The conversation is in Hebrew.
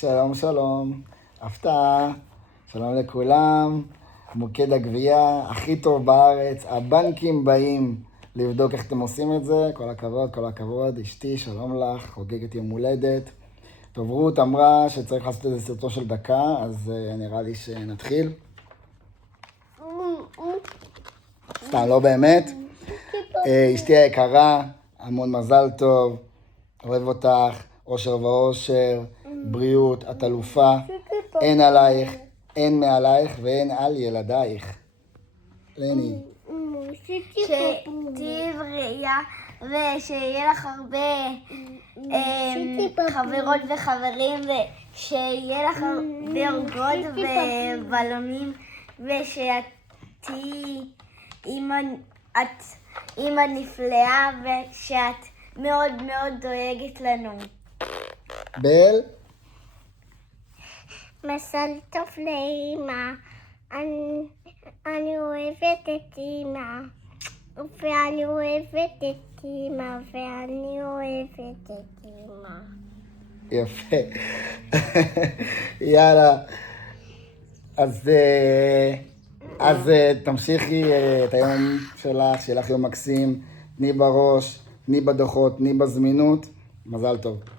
שלום, שלום. הפתעה. שלום לכולם. מוקד הגבייה הכי טוב בארץ. הבנקים באים לבדוק איך אתם עושים את זה. כל הכבוד, כל הכבוד. אשתי, שלום לך. חוגגת יום הולדת. טוב, רות אמרה שצריך לעשות איזה סרטון של דקה, אז נראה לי שנתחיל. סתם, לא באמת. אשתי היקרה, המון מזל טוב. אוהב אותך. אושר ואושר, בריאות, את אלופה, אין עלייך, אין מעלייך ואין על ילדייך. לני. שתהיי בריאה ושיהיה לך הרבה חברות וחברים ושיהיה לך הרבה עוגות ובלונים ושאת תהיי אימא נפלאה ושאת מאוד מאוד דואגת לנו. בל? מזל טוב לאמא, אני אוהבת את אמא, ואני אוהבת את אמא, ואני אוהבת את אמא. יפה. יאללה. אז תמשיכי את היום שלך, שיהיה לך יום מקסים, תני בראש, תני בדוחות, תני בזמינות. מזל טוב.